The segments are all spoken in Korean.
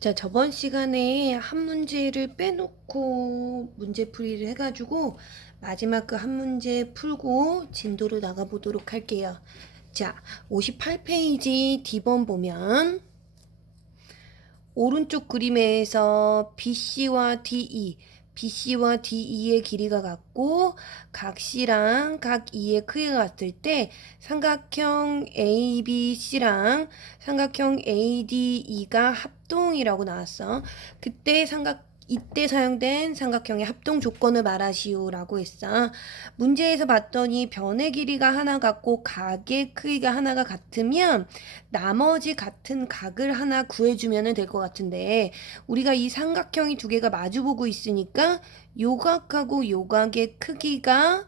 자, 저번 시간에 한 문제를 빼놓고 문제풀이를 해가지고 마지막 그 한 문제 풀고 진도로 나가보도록 할게요. 자, 58페이지 D번 보면 오른쪽 그림에서 BC와 BC와 DE의 길이가 같고 각 C랑 각 E의 크기가 같을 때 삼각형 ABC랑 삼각형 ADE가 합동이라고 나왔어. 이때 사용된 삼각형의 합동 조건을 말하시오라고 했어. 문제에서 봤더니 변의 길이가 하나 같고 각의 크기가 하나가 같으면 나머지 같은 각을 하나 구해주면 될 것 같은데, 우리가 이 삼각형이 두 개가 마주보고 있으니까 요각하고 요각의 크기가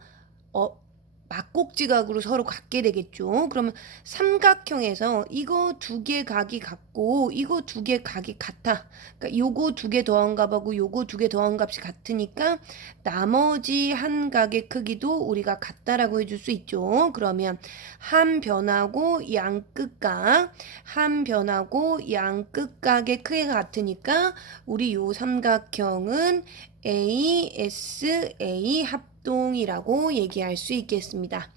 막곡지각으로 서로 같게 되겠죠. 그러면 삼각형에서 이거 두 개 각이 같고 이거 두 개 각이 같아. 그러니까 요거 두 개 더한 값하고 요거 두 개 더한 값이 같으니까 나머지 한 각의 크기도 우리가 같다라고 해줄 수 있죠. 그러면 한 변하고 양 끝각, 한 변하고 양 끝각의 크기가 같으니까 우리 요 삼각형은 ASA 합동이라고 얘기할 수 있겠습니다.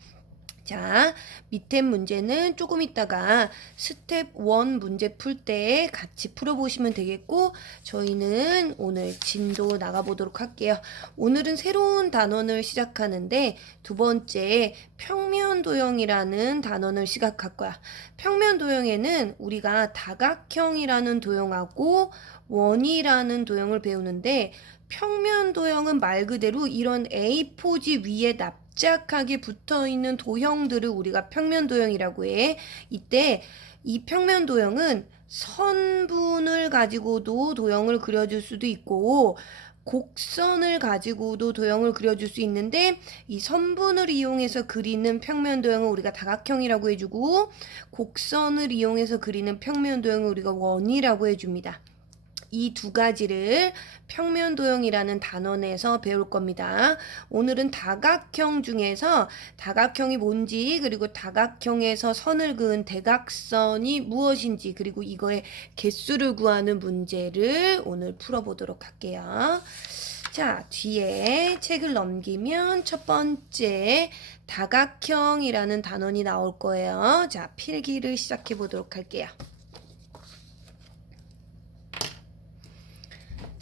자, 밑에 문제는 조금 있다가 스텝 1 문제 풀 때 같이 풀어보시면 되겠고, 저희는 오늘 진도 나가보도록 할게요. 오늘은 새로운 단원을 시작하는데 두 번째 평면도형이라는 단원을 시작할 거야. 평면도형에는 우리가 다각형이라는 도형하고 원이라는 도형을 배우는데, 평면도형은 말 그대로 이런 A4지 위에 납작하게 붙어있는 도형들을 우리가 평면도형이라고 해. 이때 이 평면도형은 선분을 가지고도 도형을 그려줄 수도 있고 곡선을 가지고도 도형을 그려줄 수 있는데, 이 선분을 이용해서 그리는 평면도형은 우리가 다각형이라고 해주고 곡선을 이용해서 그리는 평면도형은 우리가 원이라고 해줍니다. 이 두 가지를 평면도형이라는 단원에서 배울 겁니다. 오늘은 다각형 중에서 다각형이 뭔지, 그리고 다각형에서 선을 그은 대각선이 무엇인지, 그리고 이거의 개수를 구하는 문제를 오늘 풀어보도록 할게요. 자, 뒤에 책을 넘기면 첫 번째 다각형이라는 단원이 나올 거예요. 자, 필기를 시작해 보도록 할게요.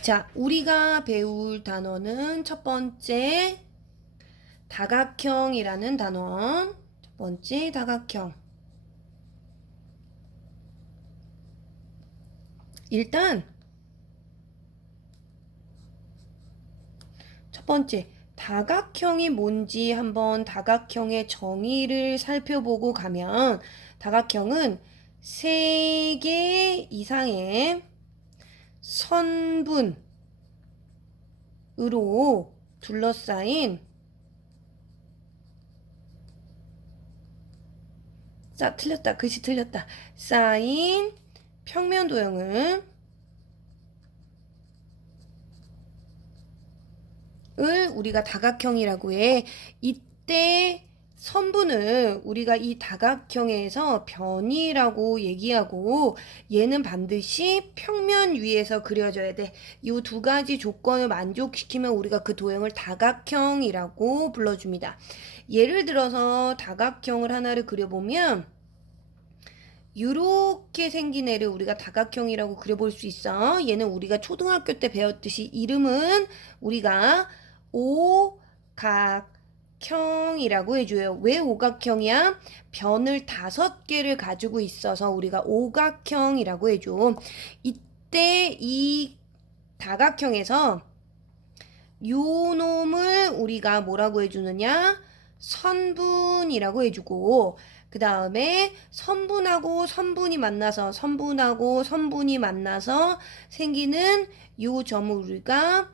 자, 우리가 배울 단어는 첫 번째 다각형이라는 단원. 첫 번째 다각형. 일단 첫 번째 다각형이 뭔지 한번 다각형의 정의를 살펴보고 가면, 다각형은 세 개 이상의 선분으로 둘러싸인, 틀렸다. 글씨 틀렸다. 쌓인 평면도형을 우리가 다각형이라고 해. 이때 선분을 우리가 이 다각형에서 변이라고 얘기하고, 얘는 반드시 평면 위에서 그려져야 돼. 이 두 가지 조건을 만족시키면 우리가 그 도형을 다각형이라고 불러줍니다. 예를 들어서 다각형을 하나를 그려보면 이렇게 생긴 애를 우리가 다각형이라고 그려볼 수 있어. 얘는 우리가 초등학교 때 배웠듯이 이름은 우리가 오각형이라고 해줘요. 왜 오각형이야? 변을 5개를 가지고 있어서 우리가 오각형이라고 해줘. 이때 이 다각형에서 요 놈을 우리가 뭐라고 해주느냐? 선분이라고 해주고, 그 다음에 선분하고 선분이 만나서 생기는 요 점을 우리가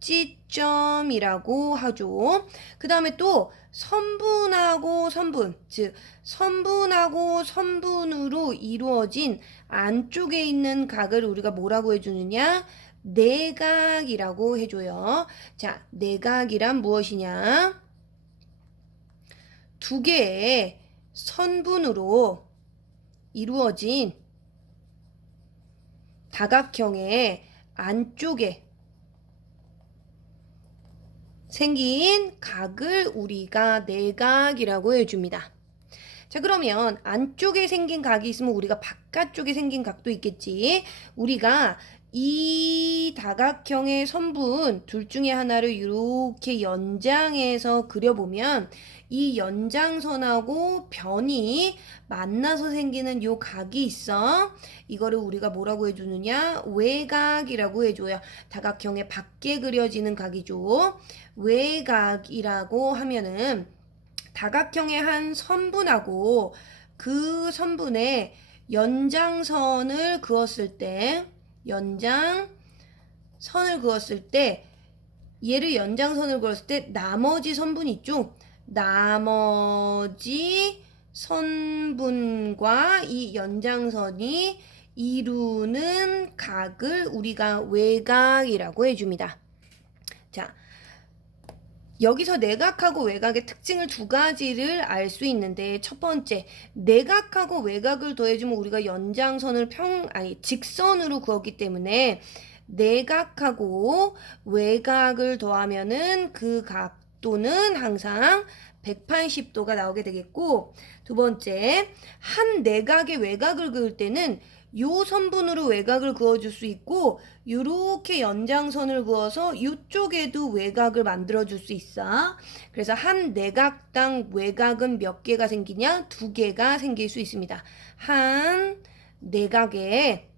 꼭지점이라고 하죠. 그 다음에 또 선분하고 선분, 즉 선분하고 선분으로 이루어진 안쪽에 있는 각을 우리가 뭐라고 해주느냐? 내각이라고 해줘요. 자, 내각이란 무엇이냐? 두 개의 선분으로 이루어진 다각형의 안쪽에 생긴 각을 우리가 내각이라고 해줍니다. 자, 그러면 안쪽에 생긴 각이 있으면 우리가 바깥쪽에 생긴 각도 있겠지. 우리가 이 다각형의 선분 둘 중에 하나를 이렇게 연장해서 그려보면 이 연장선하고 변이 만나서 생기는 요 각이 있어. 이거를 우리가 뭐라고 해주느냐? 외각이라고 해줘요. 다각형의 밖에 그려지는 각이죠. 외각이라고 하면은 다각형의 한 선분하고 그 선분의 연장선을 그었을 때 얘를 연장선을 그었을 때 나머지 선분 있죠? 나머지 선분과 이 연장선이 이루는 각을 우리가 외각이라고 해줍니다. 자, 여기서 내각하고 외각의 특징을 두 가지를 알 수 있는데, 첫 번째, 내각하고 외각을 더해주면 우리가 연장선을 직선으로 그었기 때문에 내각하고 외각을 더하면은 그 각도는 항상 180도가 나오게 되겠고, 두 번째, 한 내각의 외각을 그을 때는 요 선분으로 외각을 그어줄 수 있고, 요렇게 연장선을 그어서 이쪽에도 외각을 만들어줄 수 있어. 그래서 한 내각당 외각은 몇 개가 생기냐? 2개가 생길 수 있습니다. 한 내각에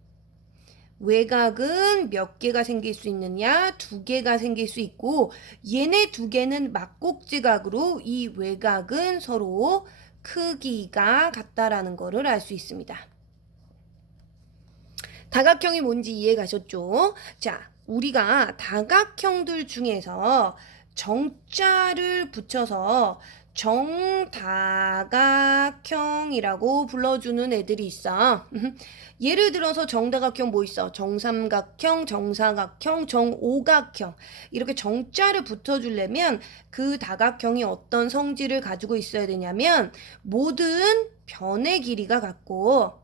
외각은 몇 개가 생길 수 있느냐? 2개가 생길 수 있고, 얘네 2개는 막곡지각으로 이 외각은 서로 크기가 같다라는 거를 알 수 있습니다. 다각형이 뭔지 이해 가셨죠? 자, 우리가 다각형들 중에서 정자를 붙여서 정다각형이라고 불러주는 애들이 있어. 예를 들어서 정다각형 뭐 있어? 정삼각형, 정사각형, 정오각형. 이렇게 정자를 붙여주려면 그 다각형이 어떤 성질을 가지고 있어야 되냐면 모든 변의 길이가 같고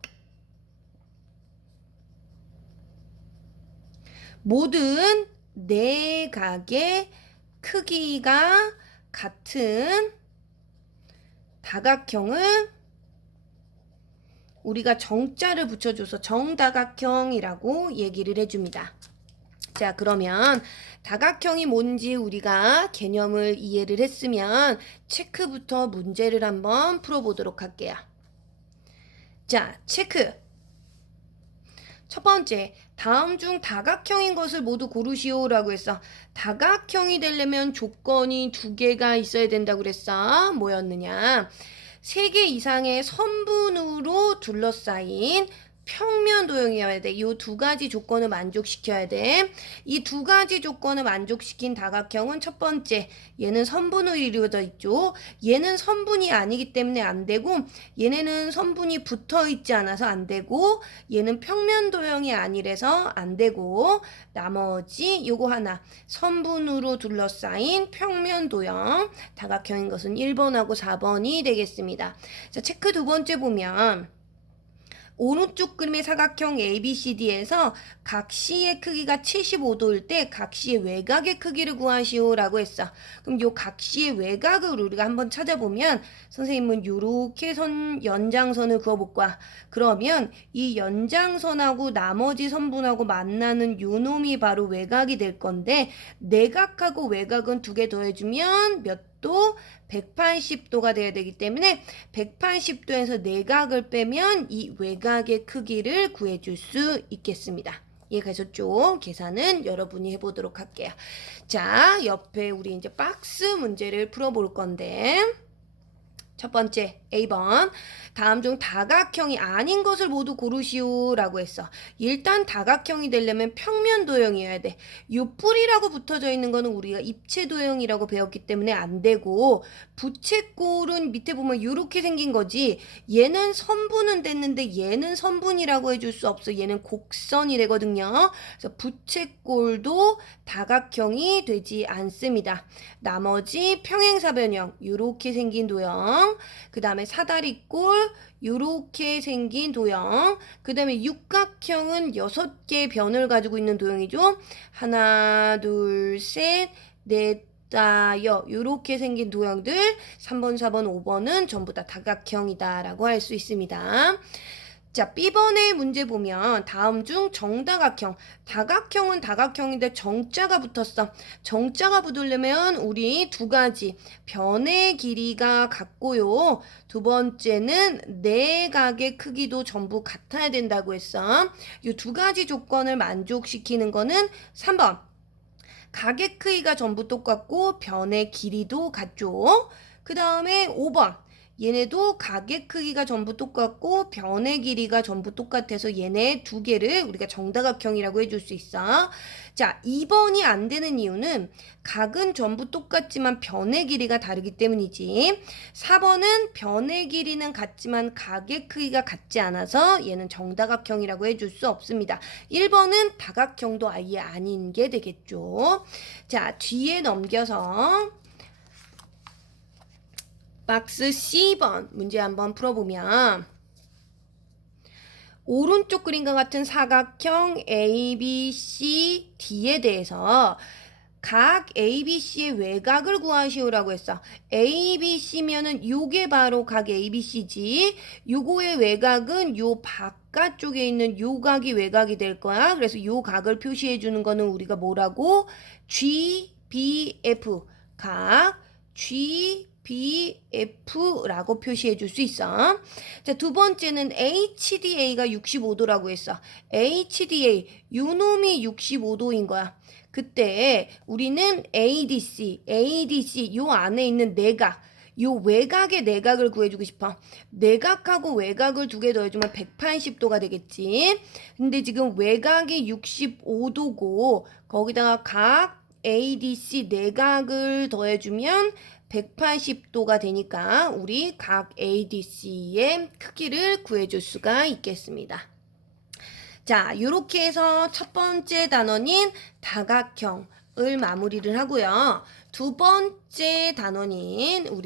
모든 내각의 크기가 같은 다각형은 우리가 정자를 붙여줘서 정다각형이라고 얘기를 해줍니다. 자, 그러면 다각형이 뭔지 우리가 개념을 이해를 했으면 체크부터 문제를 한번 풀어보도록 할게요. 자, 체크. 첫 번째, 다음 중 다각형인 것을 모두 고르시오라고 했어. 다각형이 되려면 조건이 2개가 있어야 된다고 그랬어. 뭐였느냐? 3개 이상의 선분으로 둘러싸인 평면 도형이어야 돼. 이 2가지 조건을 만족시켜야 돼. 이 2가지 조건을 만족시킨 다각형은 첫 번째, 얘는 선분으로 이루어져 있죠. 얘는 선분이 아니기 때문에 안 되고, 얘네는 선분이 붙어 있지 않아서 안 되고, 얘는 평면 도형이 아니라서 안 되고, 나머지 요거 하나, 선분으로 둘러싸인 평면 도형 다각형인 것은 1번하고 4번이 되겠습니다. 자, 체크 두 번째 보면 오른쪽 그림의 사각형 ABCD에서 각시의 크기가 75도일 때 각시의 외곽의 크기를 구하시오라고 했어. 그럼 요 각시의 외곽을 우리가 한번 찾아보면 선생님은 요렇게 연장선을 그어볼까? 그러면 이 연장선하고 나머지 선분하고 만나는 요 놈이 바로 외곽이 될 건데 내각하고 외곽은 2개 더해주면 몇 도? 180도가 돼야 되기 때문에 180도에서 내각을 빼면 이 외곽의 크기를 구해줄 수 있겠습니다. 이해가셨죠? 계산은 여러분이 해보도록 할게요. 자, 옆에 우리 이제 박스 문제를 풀어볼 건데 첫 번째 A번 다음 중 다각형이 아닌 것을 모두 고르시오라고 했어. 일단 다각형이 되려면 평면 도형이어야 돼. 요 뿔이라고 붙어져 있는 거는 우리가 입체 도형이라고 배웠기 때문에 안 되고 부채꼴은 밑에 보면 요렇게 생긴 거지. 얘는 선분은 됐는데 얘는 선분이라고 해줄 수 없어. 얘는 곡선이 되거든요. 그래서 부채꼴도 다각형이 되지 않습니다. 나머지 평행사변형 요렇게 생긴 도형 도형, 그 다음에 사다리꼴, 요렇게 생긴 도형, 그 다음에 육각형은 6개의 변을 가지고 있는 도형이죠. 하나, 둘, 셋, 넷, 다여 요렇게 생긴 도형들 3번, 4번, 5번은 전부 다 다각형이다 라고 할 수 있습니다. 자, B번의 문제 보면 다음 중 정다각형, 다각형은 다각형인데 정자가 붙었어. 정자가 붙으려면 우리 두 가지 변의 길이가 같고요. 두 번째는 내각의 크기도 전부 같아야 된다고 했어. 이 두 가지 조건을 만족시키는 거는 3번. 각의 크기가 전부 똑같고 변의 길이도 같죠. 그 다음에 5번. 얘네도 각의 크기가 전부 똑같고 변의 길이가 전부 똑같아서 얘네 두 개를 우리가 정다각형이라고 해줄 수 있어. 자, 2번이 안 되는 이유는 각은 전부 똑같지만 변의 길이가 다르기 때문이지. 4번은 변의 길이는 같지만 각의 크기가 같지 않아서 얘는 정다각형이라고 해줄 수 없습니다. 1번은 다각형도 아예 아닌 게 되겠죠. 자, 뒤에 넘겨서 박스 C번 문제 한번 풀어보면 오른쪽 그림과 같은 사각형 ABCD에 대해서 각 ABC의 외곽을 구하시오라고 했어. ABC면은 요게 바로 각 ABC지. 요거의 외곽은 요 바깥쪽에 있는 요 각이 외곽이 될 거야. 그래서 요 각을 표시해 주는 거는 우리가 뭐라고? GBF 각 GBF라고 표시해 줄 수 있어. 자, 두 번째는 HDA가 65도라고 했어. HDA 요 놈이 65도인 거야. 그때 우리는 ADC 요 안에 있는 내각, 요 외곽의 내각을 구해주고 싶어. 내각하고 외곽을 두 개 더해주면 180도가 되겠지. 근데 지금 외곽이 65도고 거기다가 각 ADC 내각을 더해주면 180도가 되니까 우리 각 ADC의 크기를 구해줄 수가 있겠습니다. 자, 요렇게 해서 첫 번째 단원인 다각형을 마무리를 하고요. 두 번째 단원인 우리